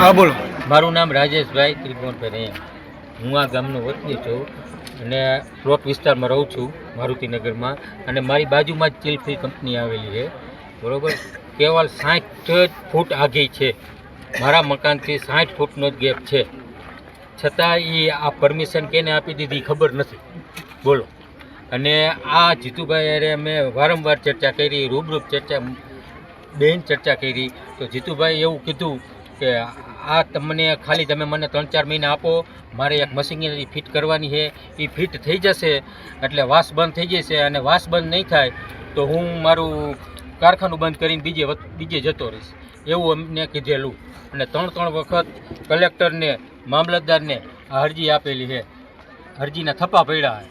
હા બોલો. મારું નામ રાજેશભાઈ ત્રિકોણભાઈ રૈયા. હું આ ગામનો વતની છું અને પ્લોટ વિસ્તારમાં રહું છું મારુતિનગરમાં. અને મારી બાજુમાં જ ચીલ ફ્રી કંપની આવેલી છે, બરાબર. કેવલ 60 ફૂટ આઘી છે, મારા મકાનથી 60 ફૂટનો જ ગેપ છે. છતાં એ આ પરમિશન કેને આપી દીધી ખબર નથી, બોલો. અને આ જીતુભાઈ અરે અમે વારંવાર ચર્ચા કરી, રૂબરૂપ ચર્ચા, બેન ચર્ચા કરી. તો જીતુભાઈ એવું કીધું કે આ તમને ખાલી તમે મને 3-4 મહિના આપો, મારે એક મશીનરી ફિટ કરવાની છે, એ ફિટ થઈ જશે એટલે વાસ બંધ થઈ જશે. અને વાસ બંધ નહીં થાય તો હું મારું કારખાનું બંધ કરીને બીજે જતો રહીશ, એવું અમને કીધેલું. અને 3 વખત કલેક્ટરને, મામલતદારને આ અરજી આપેલી છે, અરજીના થપ્પા પડ્યા છે,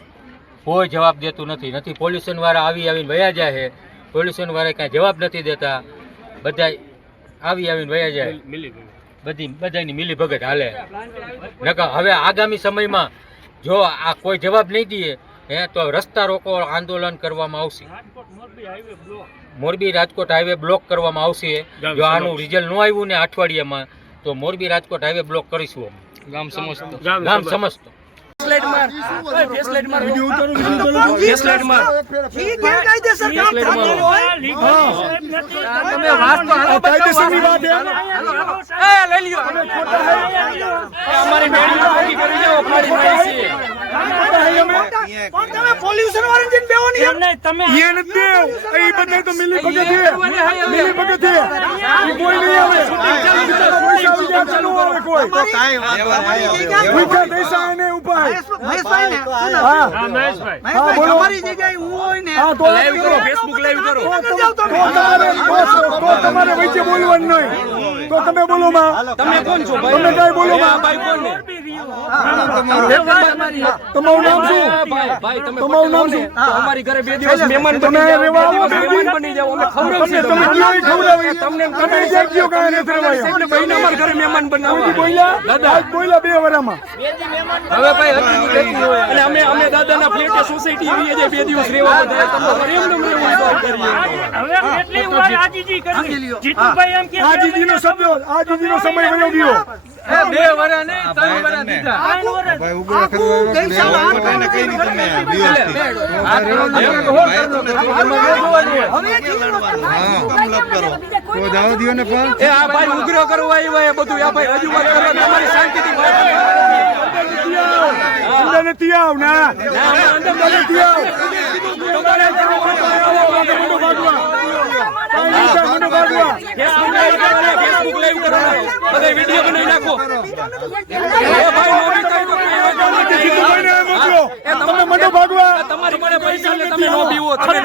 કોઈ જવાબ દેતું નથી. પોલ્યુશનવાળા આવીને વયા જાય છે, પોલ્યુશનવાળા કાંઈ જવાબ નથી દેતા, બધા આવીને વયા જાય, બધાની મિલીભગત હાલે. નકર હવે આગામી સમયમાં જો આ કોઈ જવાબ નહીં દે તો રસ્તા રોકો આંદોલન કરવામાં આવશે. મોરબી રાજકોટ હાઈવે બ્લોક કરવામાં આવશે. જો આનું રિઝલ્ટ ન આવ્યું ને અઠવાડિયામાં તો મોરબી રાજકોટ હાઈવે બ્લોક કરીશું. ગામ સમજતો તમારે વચ્ચે બોલવાનું નહીં તો તમે બોલો માં. તમે કોણ છો? તમે કઈ બોલો માં. તમારું નામ શું? તમારું નામ શું? અમારી ઘરે 2 દિવસ મહેમાન બની જાવ, અમે ખવડાવશું. તમે ક્યાં ખવડાવી? તમને તમે જાગ્યો કાંઈ નથી રહેવાય. એટલે ભાઈને અમારા ઘરે મહેમાન બનાવો. બોલ્યા દાદા, બોલ્યા 2 વરામાં. હવે ભાઈ અને અમે દાદાના ફ્લેટે સોસાયટી એવી છે 2 દિવસ રહેવા બધા તમને એમ નમ રહેવું કરીએ. હવે કેટલી વાર આજીજી કરી જીતુભાઈ એમ કે આજીજીનો શબ્દ, આજીજીનો સમય વયો ગયો. 2 વર્ષ ને 3 વર્ષ દીધા. ભાઈ ઉગ્ર કરવાને કઈ નહીં તમે એ આ ભાઈ ઉગ્ર કરવા આવ્યા એ બધું આ ભાઈ રજૂઆત કરવા તમારી શાંતિથી અંદર નથી આવ ના અંદર નથી આવ. ફેસબુક લાઈવ કરો, બધા વિડીયો બનાવી નાખો. તમારી પાસે પૈસા એટલે તમે નો પીવો, તમારી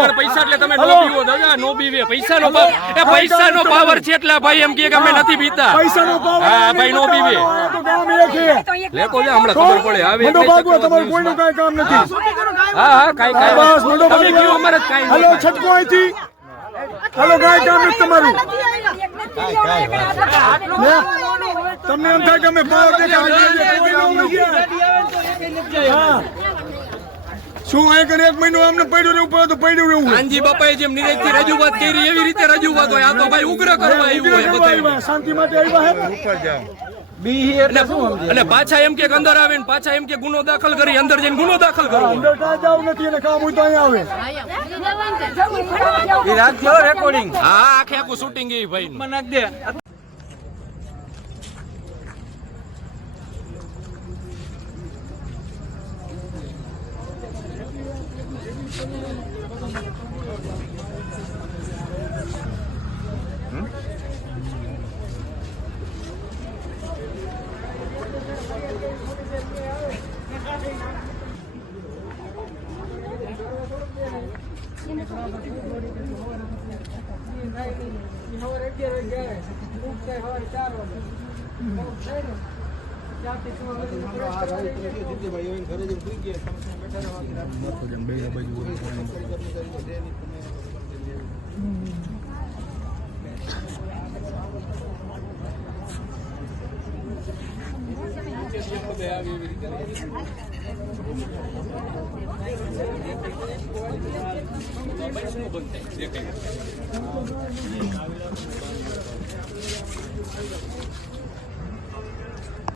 પાસે પૈસા એટલે તમે નો પીવો. દાદા નો પીવે, પૈસાનો ભાવ, એ પૈસાનો પાવર છે એટલે ભાઈ એમ કે અમે નથી પીતા. પૈસાનો પાવર, હા ભાઈ નો પીવે. લેકો જા હમણાં ખબર પડે. આવે તમારું કોઈનું કાંઈ કામ નથી. હા કાઈ બસ મંડો તમે કયો અમારે કાઈ. હાલો છટકો અહીંથી. હાલો કાંઈ કામ નથી તમારું. તમને એમ થાય કે અમે પાવર શું એક મહિનો અમને પડ્યું રહેવું પડે તો પડ્યું રહેવું. કાનજી બાપાએ જેમ નિરાંતથી રજૂઆત કરી એવી રીતે રજૂઆત હોય. આ તો ભાઈ ઉગ્ર કરવા આવ્યું હોય બધા. શાંતિ માટે આવ્યા અને પાછા એમ કે અંદર આવે ને પાછા એમ કે ગુનો દાખલ કરી, અંદર જઈને ગુનો દાખલ કરો. અંદર કાંઈ જાવ નથી અને કામ હોય તો અહીંયા આવે. રેકોર્ડિંગ હા આખે આખું શૂટિંગ એ ભાઈ નાખ દે.